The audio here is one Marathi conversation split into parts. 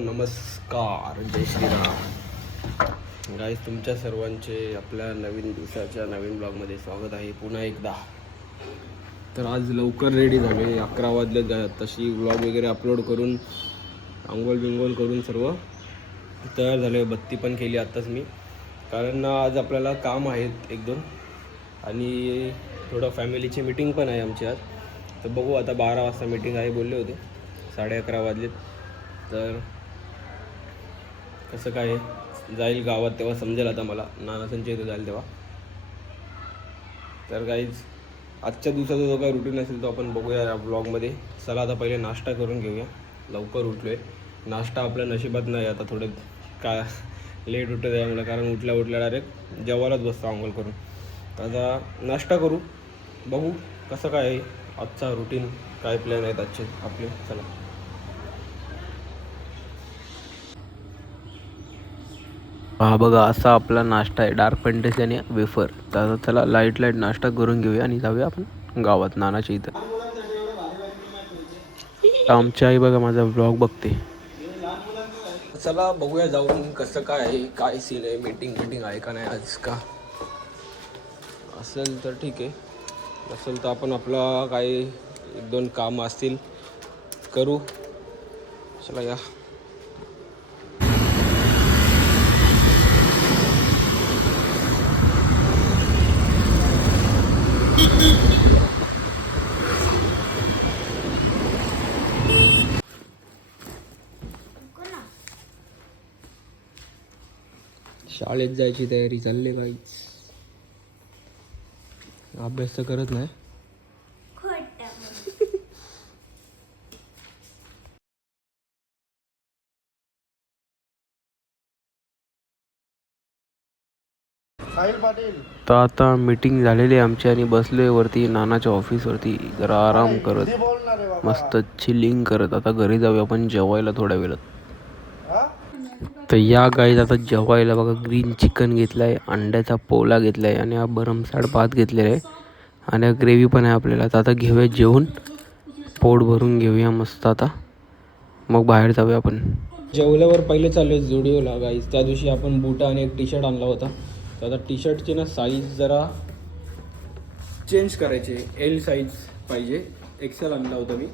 नमस्कार, जय श्रीराम गाईस. तुमच्या सर्वांचे आपल्या नवीन दिवसाच्या नवीन ब्लॉगमध्ये स्वागत आहे पुन्हा एकदा. तर आज लवकर रेडी झालो आहे, 11 वाजले. तशी ब्लॉग वगैरे अपलोड करून आंघोळ बिंगोळ करून सर्व तयार झालो आहे. बत्ती पण केली आत्ताच मी, कारण आज आपल्याला काम आहेत एक दोन आणि थोडं फॅमिलीची मीटिंग पण आहे आमची आज. तर बघू आता 12 वाजता मीटिंग आहे बोलले होते, 11:30 वाजलेत. तर कसं काय जाईल गावात तेव्हा समजेल. आता मला नानासांच्या इथे जाईल तेव्हा. तर गाईज आजच्या दिवसाचा जो काय रुटीन असेल तो आपण बघूया या ब्लॉगमध्ये. चला आता पहिले नाश्ता करून घेऊया. लवकर उठलो आहे, नाश्ता आपल्या नशिबात नाही. आता थोडं का लेट उठत आहे मला, कारण उठल्या डायरेक्ट जेवायलाच बसतो आंघोळ करून. तर आता नाश्ता करू, बघू कसं काय आहे आजचा रुटीन, काय प्लॅन आहेत आजचे आपले. चला हा बघा, असा आपला नाश्ता आहे, डार्क फॅन्टसी आणि वेफर. तर चला लाईट नाश्ता करून घेऊया आणि जाऊया आपण गावात नानाच्या इथं. आमची आई बघा माझा ब्लॉग बघते. चला बघूया जाऊन कसं काय आहे, काय सीन आहे. मीटिंग आहे का नाही आज. का असेल तर ठीक आहे, नसेल तर आपण आपला काही एक दोन काम असतील करू. चला या. शाळेत जायची तयारी चालली काही. अभ्यास तर करत नाही. तर आता मीटिंग झालेली आहे आमची आणि बसलोय वरती नानाच्या ऑफिसवरती, जरा आराम करत, मस्त चिलिंग करत. आता घरी जाऊया आपण जेवायला थोड्या वेळात. तर या गाईज आता जेवायला बघा, ग्रीन चिकन घेतलं आहे, अंड्याचा पोला घेतला आहे आणि हा भरमसाठ भात घेतलेला आहे आणि ग्रेव्ही पण आहे आपल्याला. तर आता घेऊया जेवून, पोट भरून घेऊया मस्त. आता मग बाहेर जाऊया आपण. जेवल्यावर पहिले चालू जुडिओला गाईज. त्या दिवशी आपण बूट आणि एक टी शर्ट आणला होता. तर आता टी शर्टची ना साईज जरा चेंज करायची, एल साईज पाहिजे. एक्सेल आणला होता मी,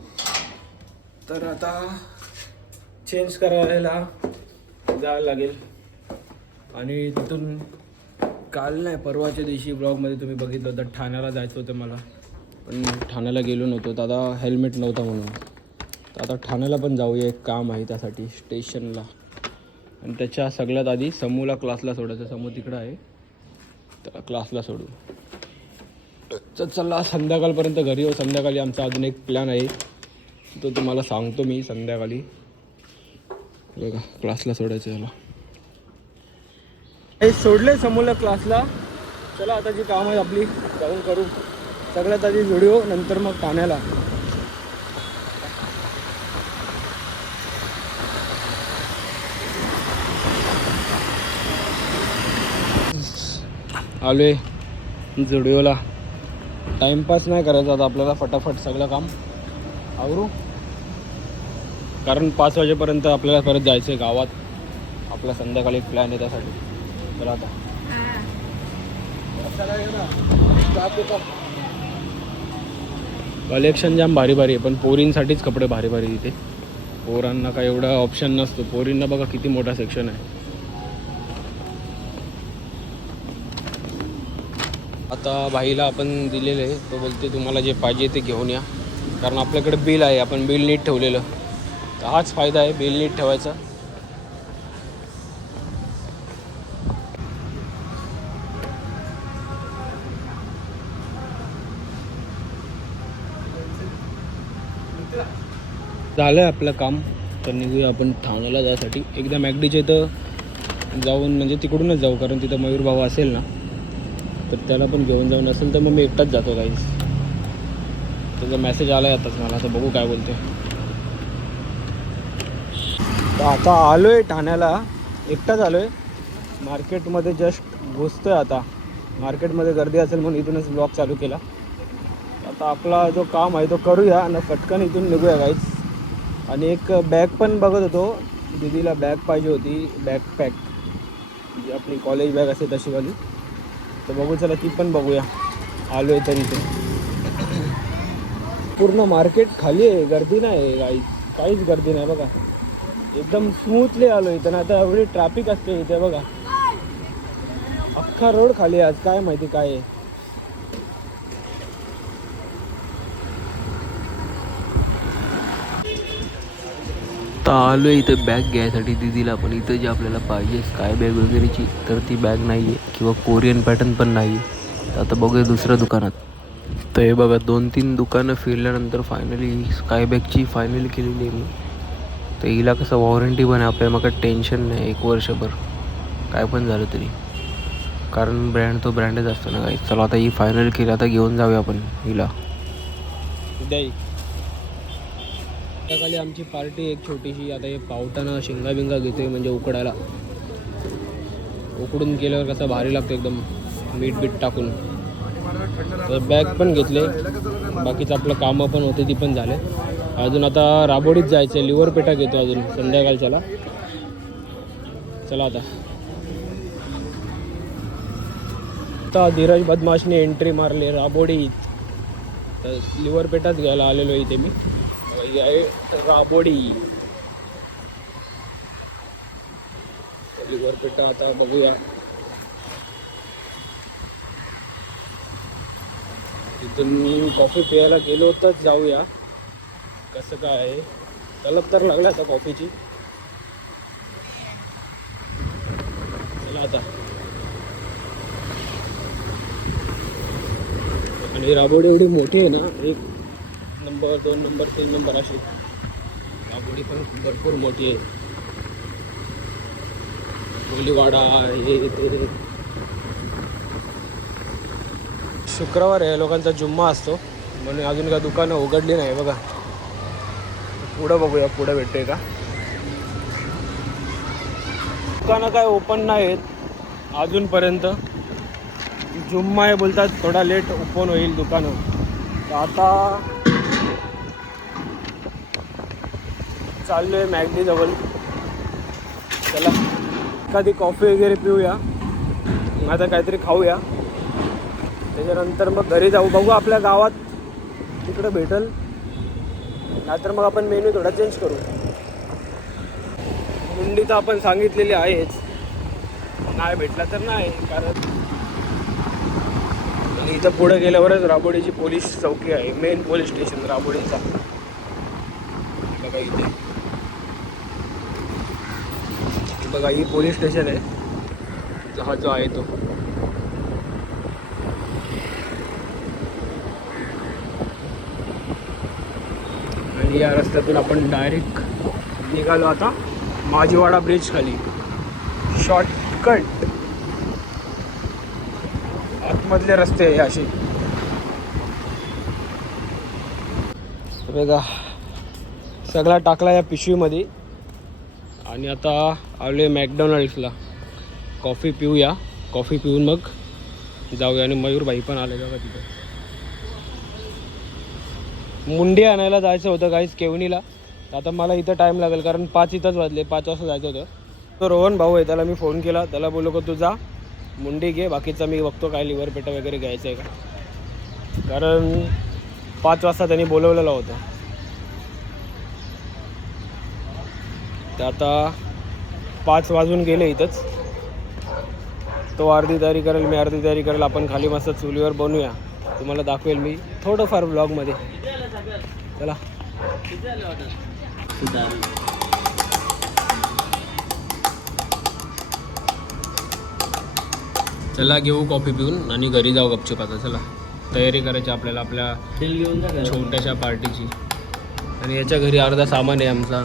तर आता चेंज करायला जावं लागेल. आणि तिथून काल नाही परवाच्या दिवशी ब्लॉगमध्ये तुम्ही बघितलं होतं, ठाण्याला जायचं होतं मला, पण ठाण्याला गेलो नव्हतो. तर आता हेल्मेट नव्हता म्हणून. तर आता ठाण्याला पण जाऊया, एक काम आहे त्यासाठी स्टेशनला. आणि त्याच्या सगळ्यात आधी समूला क्लासला सोडायचं. समू तिकडं आहे, तर क्लासला सोडू. तर चला संध्याकाळपर्यंत घरी येऊ. संध्याकाळी आमचा अजून एक प्लॅन आहे, तो तुम्हाला सांगतो मी संध्याकाळी. बघा क्लासला सोडायचं याला. हे सोडले समूला क्लासला. चला आता जी काम आहे आपली जाऊन करू. सगळ्यात आधी व्हिडिओ, नंतर मग ठाण्याला. आलोय जुडिओला. टाईमपास नाही करायचा आता आपल्याला, फटाफट सगळं काम आवरू, कारण 5 वाजेपर्यंत आपल्याला परत जायचं आहे गावात. आपला संध्याकाळी एक प्लॅन आहे त्यासाठी. चला आता कलेक्शन जाम भारी भारी आहे, पण पोरींसाठीच कपडे भारी भारी तिथे. पोरांना काय एवढा ऑप्शन नसतो. पोरींना बघा किती मोठा सेक्शन आहे. आता भाईला आपण दिलेलं आहे, तो बोलते तुम्हाला जे पाहिजे ते घेऊन या, कारण आपल्याकडे बिल आहे, आपण बिल नीट ठेवलेलं. तर हाच फायदा आहे, बिल नीट ठेवायचा. झालं आहे आपलं काम. तर निघूया आपण ठाण्याला जायसाठी. एकदा मॅगडीच्या इथं जाऊन, म्हणजे तिकडूनच जाऊ, कारण तिथं मयूर भाऊ असेल ना, तर त्याला पण घेऊन जाऊन असेल तर मग मी एकटाच जातो गाईस. त्याचा मेसेज आला आहे आताच मला, तर बघू काय बोलते. तर आता आलो आहे ठाण्याला, एकटाच आलो आहे. मार्केटमध्ये जस्ट घुसतो आहे आता. मार्केटमध्ये गर्दी असेल म्हणून इथूनच ब्लॉग चालू केला. आता आपला जो काम आहे तो करूया आणि पटकन इथून निघूया गाईस. आणि एक बॅग पण बघत होतो, दीदीला बॅग पाहिजे होती, बॅकपॅक जी आपली कॉलेज बॅग असते तशी वाली. तर बघू चला ती पण बघूया. आलो आहे तर इथे पूर्ण मार्केट खाली आहे, गर्दी नाही आहे, काहीच गर्दी नाही बघा. एकदम स्मूथली आलो इथं ना. आता एवढी ट्रॅफिक असते इथे बघा. अख्खा रोड खाली आहे आज, काय माहिती काय आहे. तर आलो आहे इथं बॅग घ्यायसाठी दीदीला. पण इथं जी आपल्याला पाहिजे स्काय बॅग वगैरेची तर ती बॅग नाही आहे किंवा कोरियन पॅटर्न पण नाही आहे. तर आता बघूया दुसऱ्या दुकानात. तर हे बघा 2-3 दुकानं फिरल्यानंतर फायनली स्काय बॅगची फायनली केलेली आहे मी. तर हिला कसं वॉरंटी पण आहे आपल्याला, मग टेन्शन नाही 1 वर्षभर काय पण झालं तरी. कारण ब्रँड तो ब्रँडच असतो ना काही. चला आता ही फायनल केली, आता घेऊन जाऊया आपण हिला. उद्याही त्याखाली आमची पार्टी एक छोटीशी. आता हे पावटानं शेंगा बिंगा घेतोय म्हणजे उकडायला. उकडून केल्यावर कसं भारी लागतं एकदम मीठ बीठ टाकून. तर बॅग पण घेतले, बाकीचं आपलं कामं पण होते ती पण झाले. अजून आता राबोडीत जायचं आहे, लिव्हर पेटा घेतो अजून संध्याकाळच्याला. चला आता धीरज बदमाशने एंट्री मारली राबोडीत. तर लिव्हर पेटाच घ्यायला आलेलो इथे मी. आहे राबोडी लिव्हर पेटा. आता बघूया तिथून कॉफी प्यायला गेलो तर जाऊया कसं काय आहे. तलब तर लागला आता कॉफीची. चला आता. आणि राबोडी एवढी मोठी आहे ना, 1 नंबर 2 नंबर 3 नंबर अशी राबोडी पण भरपूर मोठी आहे. कोलीवाडा हे ते. शुक्रवार आहे, लोकांचा जुम्मा असतो म्हणून अजून काय दुकानं उघडली नाही बघा. पुढं बघूया पुढं भेटते का. दुकानं काय ओपन नाही आहेत अजूनपर्यंत. जुम्मा आहे बोलतात, थोडा लेट ओपन होईल दुकानं. तर आता चाललो आहे मॅगडी जवळ. चला एखादी कॉफी वगैरे पिऊया, आता काहीतरी खाऊया, त्याच्यानंतर मग घरी जाऊ. बघू आपल्या गावात तिकडं भेटेल, नाहीतर मग आपण मेन्यू थोडा चेंज करू. मुंडी तर आपण सांगितलेली आहेच, नाही भेटला तर नाही. कारण इथं पुढे गेल्यावरच राबोडीची पोलीस चौकी आहे, मेन पोलीस स्टेशन राबोडीचा. बघा इथे बघा ही पोलीस स्टेशन आहे, हा जो आहे तो. आणि या रस्त्यातून आपण डायरेक्ट निघालो आता माझीवाडा ब्रिज खाली. शॉर्टकट आतमधले रस्ते आहे असे. बघा सगळा टाकला या पिशवीमध्ये. आणि आता आलो मॅकडॉनल्ड्सला. कॉफी पिऊया, कॉफी पिऊन मग जाऊया. आणि मयूरभाई पण आले बघा तिथे. मुंडी आणायला जायचं होतं काहीच केवणीला. आता मला इथं टाईम लागेल कारण 5 इथंच वाजले, 5 वाजता जायचं होतं. तो रोहन भाऊ आहे, त्याला मी फोन केला, त्याला बोललो का तू जा मुंडी घे, बाकीचा मी बघतो काय लिव्हर पेटा वगैरे घ्यायचं आहे का. कारण 5 वाजता त्यांनी बोलवलेलं होतं. तर आता 5 वाजून गेले इथंच. तो अर्धी तयारी करेल, मी अर्धी तयारी करेल. आपण खाली मस्त चुलीवर बनवूया, तुम्हाला दाखवेल मी थोडंफार ब्लॉगमध्ये. चला चला घेऊ कॉफी पिऊन आणि घरी जाऊ गपचूप. आता चला तयारी करायची आपल्याला आपल्या छोट्याशा पार्टीची. आणि याच्या घरी अर्धा सामान आहे आमचा,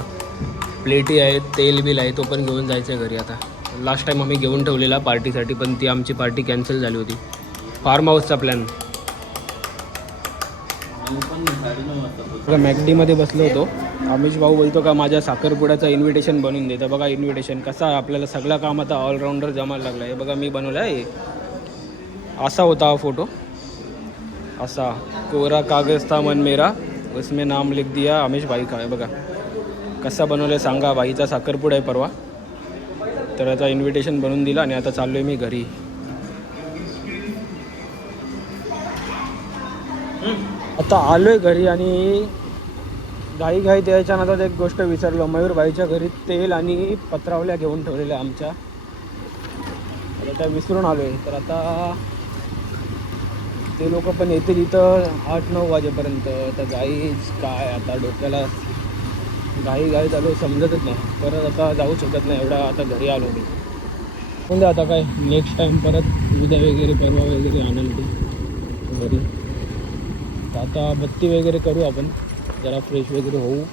प्लेटी आहेत, तेल बिल आहे, तो पण घेऊन जायचं आहे घरी. आता लास्ट टाईम आम्ही घेऊन ठेवलेला पार्टीसाठी, पण ती आमची पार्टी कॅन्सल झाली होती. फार्म हाऊसचा प्लॅन. मॅकडीमध्ये बसलो होतो. अमिश भाऊ बोलतो का माझ्या साखरपुड्याचं इन्व्हिटेशन बनवून देतं. बघा इन्व्हिटेशन कसा आहे, आपल्याला सगळं काम आता ऑलराऊंडर जमायला लागला आहे. बघा मी बनवलं आहे, असा होता हा फोटो. असा कोरा कागज था मन मेरा, उसमें नाम लिख दिया अमिश भाई का. आहे बघा कसा बनवलं सांगा. बाईचा साखरपुडा आहे परवा, तर आता इन्व्हिटेशन बनवून दिलं आणि आता चाललो आहे मी घरी. आता आलो आहे घरी आणि घाई द्यायच्या नादात एक गोष्ट विसरलो. मयूरबाईच्या घरी तेल आणि पत्रावल्या घेऊन ठेवलेल्या आमच्या, आता त्या विसरून आलो आहे. तर आता ते लोक पण येतील इथं 8-9 वाजेपर्यंत. आता गाईच काय, आता डोक्याला घाई चालू समजतच नाही. परत आता जाऊ शकत नाही एवढा, आता घरी आलो मी. म्हणजे आता काय नेक्स्ट टाईम परत उद्या वगैरे परवा वगैरे आणेल ते घरी. तर आता बत्ती वगैरे करू आपण, जरा फ्रेश वगैरे होऊ,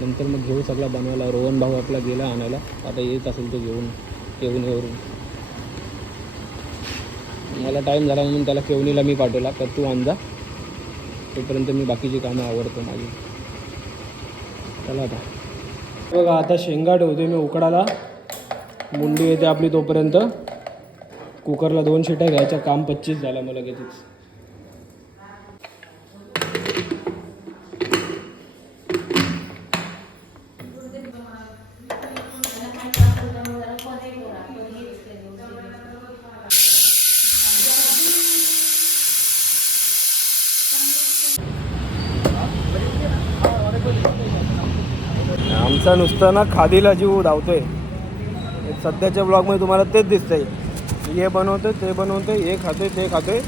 नंतर मग घेऊ सगळा बनवायला. रोहन भाऊ आपला गेला आणायला, आता येत असेल तो घेऊन केवणीवरून. मला टाईम झाला म्हणून त्याला केवणीला मी पाठवला, तर तू आण जा, तोपर्यंत मी बाकीची कामं आवडतो माझी. चला आता बघा, आता शेंगा ठेवते मी उकडाला. मुंडी येते आपली तोपर्यंत. कुकरला 2 शिट्या घ्यायच्या, काम 25 झाला मला लगेचच. आमचा नुसतं ना खादीला जीव धावतोय. सध्याच्या ब्लॉगमध्ये तुम्हाला तेच दिसतंय. हे बनवतोय, ते बनवतोय, हे खातोय, ते खातोय.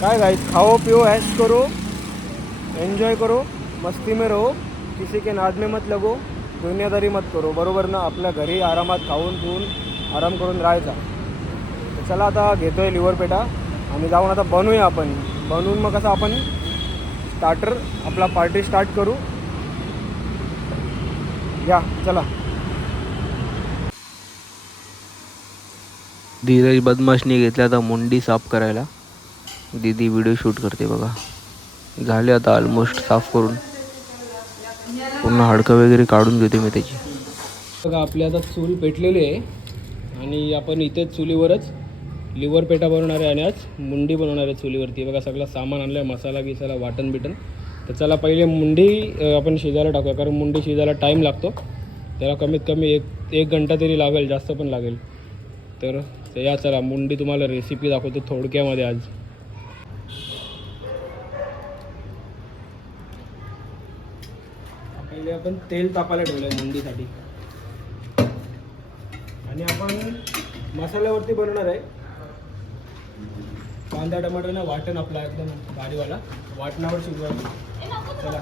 काय गाइस, खाओ पिओ ऐश करो, एन्जॉय करो, मस्ती में रहो, किसी के नाद में मत लगो, दुनियादारी मत करो. बरोबर ना? आपल्या घरी आरामात खाऊन पिऊन आराम करून राहायचा. तर चला आता घेतोय लिव्हर पेटा आणि जाऊन आता बनवूया आपण. बनवून मग कसं आपण स्टार्टर आपला पार्टी स्टार्ट करू. या चला. धीरज बदमाशनी घेतल्या आता मुंडी साफ करायला. दीदी व्हिडिओ शूट करते बघा. झाले आता ऑलमोस्ट साफ करून, पूर्ण हाडकं वगैरे काढून घेते मी त्याची. बघा आपली आता चूल पेटलेली आहे आणि आपण इथेच चुलीवरच लिव्हर पेटा बनवणार आहे आणि आज मुंडी बनवणार आहे चुलीवरती. बघा सगळं सामान आणलं आहे, मसाला बिसाला वाटण बिटन. तर चला पहिले मुंडी आपण शिजायला टाकूया, कारण मुंडी शिजायला टाईम लागतो. त्याला कमीत कमी एक घंटा तरी लागेल, जास्त पण लागेल. तर या चला मुंडी तुम्हाला रेसिपी दाखवतो थोडक्यामध्ये आज. पहिले आपण तेल तापायला ठेवलं आहे मुंडीसाठी आणि आपण मसाल्यावरती बनवणार आहे. कांदा टमाटर वाटण आपला एकदम भारीवाला वाटणावर शिजवायचं. चला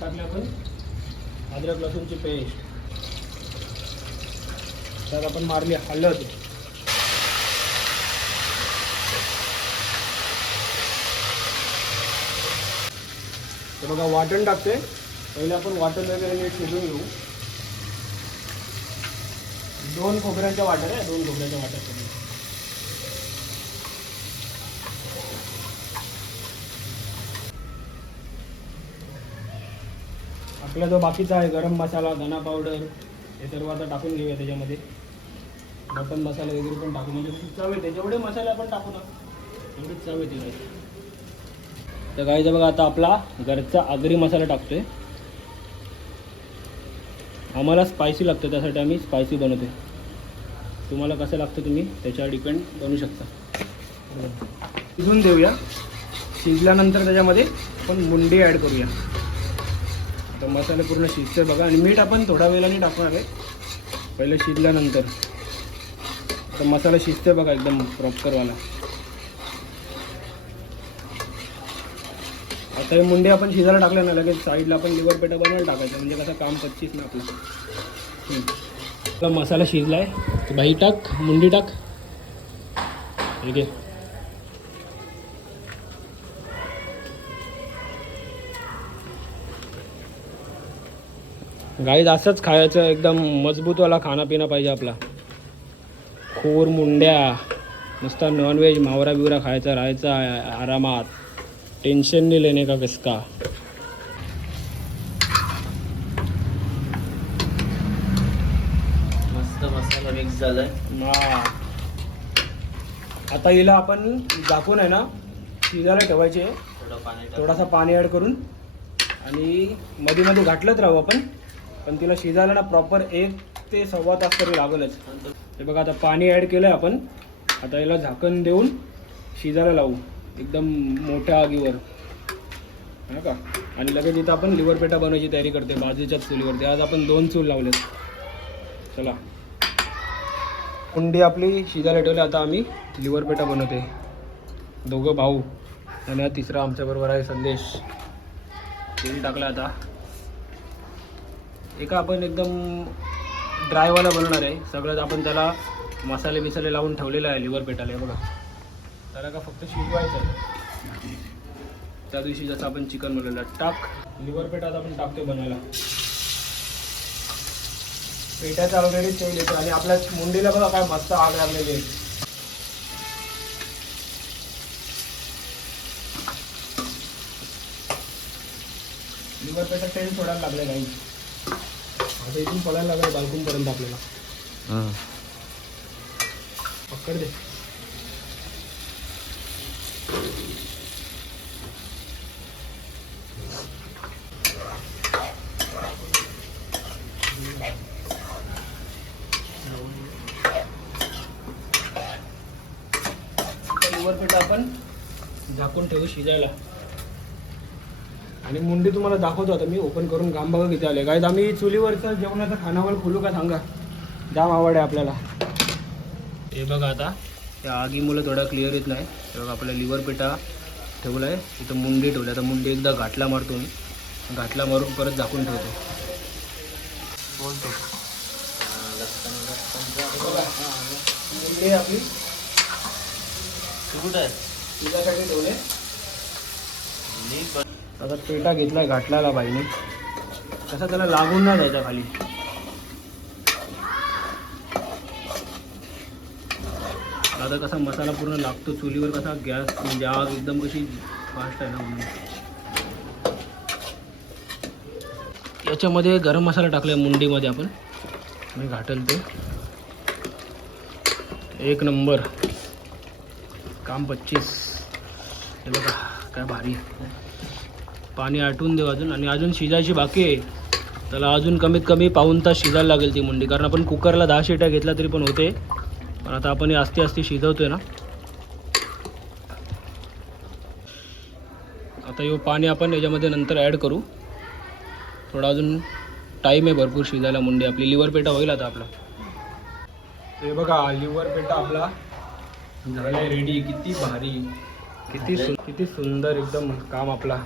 टाकले आपण अद्रक लसूणची पेस्ट. त्यात आपण मारली हळद. तर बघा वाटण टाकते. पहिले आपण वाटण वगैरे नीट शिजवून घेऊ. 2 खोबऱ्यांच्या वाटण आहे, 2 खोबऱ्यांच्या वाटण. आपला जो बाकीचा आहे गरम मसाला, धना पावडर, हे सर्व आता टाकून घेऊया त्याच्यामध्ये. मटन मसाला वगैरे पण टाकून, म्हणजे चव येते. जेवढे मसाले आपण टाकू ना तेवढीच चव येते. तर गाईचं बघा आता आपला घरचा आगरी मसाला टाकतोय. आम्हाला स्पायसी लागतं, त्यासाठी आम्ही स्पायसी बनवतो. तुम्हाला कसं लागतं तुम्ही त्याच्यावर डिपेंड बनवू शकता. शिजून देऊया. शिजल्यानंतर त्याच्यामध्ये आपण मुंडी ॲड करूया. आता मसाले पूर्ण शिजते बघा. आणि मीठ आपण थोड्या वेळाने टाकणार आहे, पहिले शिजल्यानंतर. तर मसाला शिजते बघा एकदम प्रॉपरवाला. आता हे मुंडी आपण शिजायला टाकल्या ना, लगेच साईडला आपण लिव्हर पेटा बनवायला टाकायचं, म्हणजे कसं काम 25 ना आपलं. आपला मसाला शिजला आहे. तर बाई टाक, मुंडी टाक. ठीक आहे. गाईज असंच खायचं, एकदम मजबूतवाला खानापिना पाहिजे आपला. खोर मुंड्या, नुसता नॉनव्हेज मावरा बिवरा खायचा, राहायचा आरामात, टेन्शन नाही लेने का किसका. मस्त मसाला मिक्स झालाय. आता हिला आपण झाकून आहे ना शिजायला ठेवायचे. थोडासा पाणी ॲड करून आणि मध्ये मध्ये घातलंच राहू आपण. पण तिला शिजायला ना प्रॉपर 1 ते सव्वा तास तरी लागेलच. हे बघा आता पाणी ॲड केलं आहे आपण. आता याला झाकण देऊन शिजायला लावू एकदम मोठ्या आगीवर, हां का. आणि लगेच इथं आपण लिव्हर पेटा बनवायची तयारी करते बाजूच्याच चुलीवरती. आज आपण 2 चूल लावलेत. चला कुंडी आपली शिजायला ठेवली. आता आम्ही लिव्हर पेटा बनवते, दोघं भाऊ. आणि हा तिसरा आमच्याबरोबर आहे संदेश. तेल टाकलं. आता एका आपण एकदम ड्रायवाला बनवणार आहे. सगळंच आपण त्याला मसाले बिसाले लावून ठेवलेलं आहे लिव्हर पेटाला. बघा त्याला का फक्त शिजवायचं. त्या दिवशी जसं आपण चिकन बनवलं टाक लिव्हर पेटा आता आपण टाकतो बनवायला. पेट्याचा ऑलरेडी तेल येतो आणि आपल्या मुंडीला बघा काय मस्त आग लागलेली आहे. लिव्हर पेटा तेल सोडायला लागले काही. आता इथून पडायला लागलं बाल्कूनपर्यंत आपल्याला. पकड दे. लिव्हर पेटा आपण झाकून ठेवू शिजायला. आणि मुंडी तुम्हाला दाखवतो आता मी ओपन करून. घाम बघा किती आले. गाईज आम्ही चुलीवरचं जेवणाचं खानावळ खोलू का सांगा, जाम आवड आहे आपल्याला. हे बघा आता त्या आगीमुळे थोडा क्लिअर येत नाही. हे बघा आपला लिव्हर पेटा ठेवला आहे. इथं मुंडी ठेवली. आता मुंडी एकदा घाटला मारतो मी. घाटला मारून परत झाकून ठेवतो. बोलतो मुंडी आपली कुठं आहे तुझ्यासाठी ठेवले. आता पेटा घेतलाय घाटल्याला बाईने. कसा त्याला लागून नाही जायचा खाली. आता कसा मसाला पूर्ण लागतो चुलीवर. कसा गॅस म्हणजे आग एकदम कशी फास्ट आहे ना म्हणून. याच्यामध्ये गरम मसाला टाकलाय मुंडीमध्ये आपण. मी घाटल ते 1 नंबर काम 25. हे बघा काय भारी. पाणी आटवून देऊ अजून. आणि अजून शिजायची बाकी आहे. त्याला अजून कमीत कमी पाऊण तास शिजायला लागेल ती मुंडी. कारण आपण कुकरला 10 शिट्या घेतला तरी पण होते. पण आता आपण आस्ते आस्ते शिजवतोय ना. आता हे पाणी आपण याच्यामध्ये नंतर ॲड करू. थोडा अजून टाईम आहे भरपूर शिजायला मुंडी आपली. लिव्हर पेटा होईल आता आपला. हे बघा लिव्हर पेटा आपला झाला आहे रेडी. किती भारी, किती सुंदर एकदम काम आपला.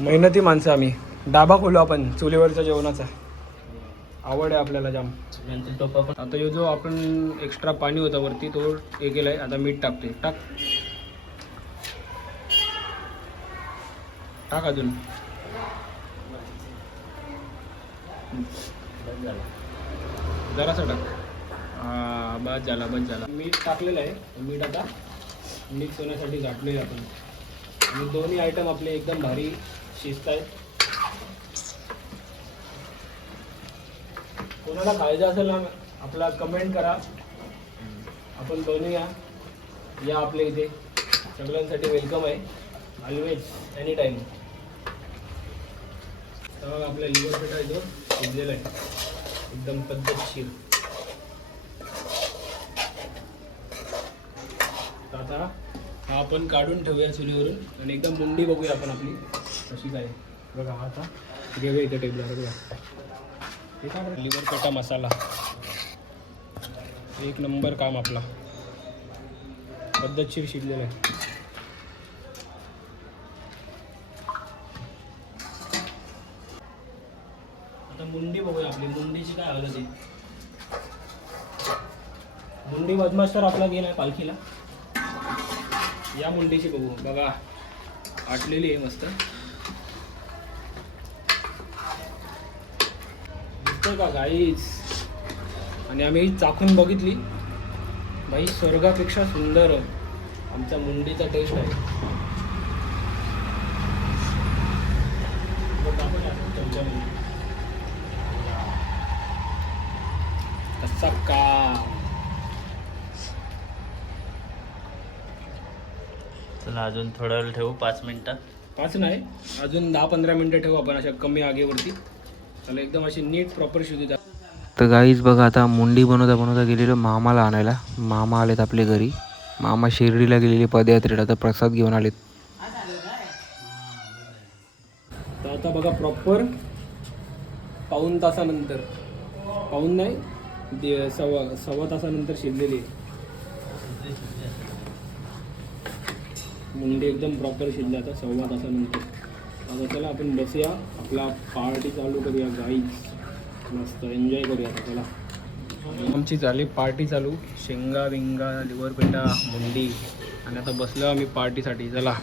मेहनती माणसं आम्ही. डाबा खोलू आपण चुलीवरच्या जेवणाचा. आवड आहे आपल्याला जाम. आता हे जो आपण एक्स्ट्रा पाणी होता वरती तो हे केलाय. आता मीठ टाकते. टाक अजून. जरासा टाक. हां बस झाला. मीठ टाकलेलं आहे. मीठ आता मिक्स होण्यासाठी घातलेलं आपण. आणि दोन्ही आयटम आपले एकदम भारी शिजत आहेत. कोणाला खायचं असेल ना आपला कमेंट करा. आपण दोन्ही या आपल्या इथे. सगळ्यांसाठी वेलकम आहे. Always any time. तर आपल्या लिव्हर पेटा जो शिजलेला आहे एकदम पद्धतशीर. आता हा आपण काढून ठेवूया चुलीवरून. आणि एकदम मुंडी बघूया आपण आपली कशी काय. बघा हा आता घेऊया इथे टेबलावर. बघा हे काय लिव्हर पेटा मसाला 1 नंबर काम आपला. पद्धतशीर शिजलेला आहे. आता मुंडी बघूया आपली. मुंडीची काय हालत आहे. मुंडी बदमाश तर आपला गेला पालखीला. या मुंडीची बघू. बघा आटलेली आहे मस्त. दिसतंय का गाईच. आणि आम्ही चाखून बघितली बाई. स्वर्गापेक्षा सुंदर आमच्या मुंडीचा टेस्ट आहे. असा का. चला अजून थोडा वेळ ठेवू 5 मिनिटं. 5 नाही, अजून 10-15 मिनटं ठेवू आपण अशा कमी आगेवरती. त्याला एकदम अशी नीट प्रॉपर शिजू द्या. तर गाईज बघा, आता मुंडी बनवता गेलेलो मामाला आणायला. मामा आलेत आपले घरी. मामा शिर्डीला गेलेले पदयात्रेला, तर प्रसाद घेऊन आलेत. तर आता बघा प्रॉपर पाऊण तासानंतर, पाऊण नाही सव्वा तासानंतर शिजलेली मुंडी एकदम प्रॉपर शिजली. आता सव्वा तासानंतर. आता चला आपण बसूया, आपला पार्टी चालू करूया गाईज. मस्त एन्जॉय करूया आता चला. आमची झाली पार्टी चालू. शेंगा विंगा लिव्हर पेंडा मुंडी, आणि आता बसलो आम्ही पार्टीसाठी. चला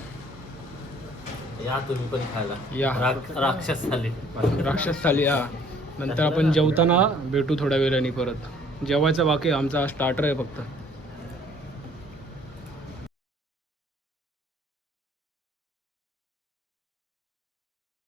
या तुम्ही पण खायला या. राक्षस झाले. राक्षस थाली. हा, नंतर आपण जेवताना भेटू थोड्या वेळाने परत. जेवायचं बाकी आहे, आमचा स्टार्टर आहे फक्त.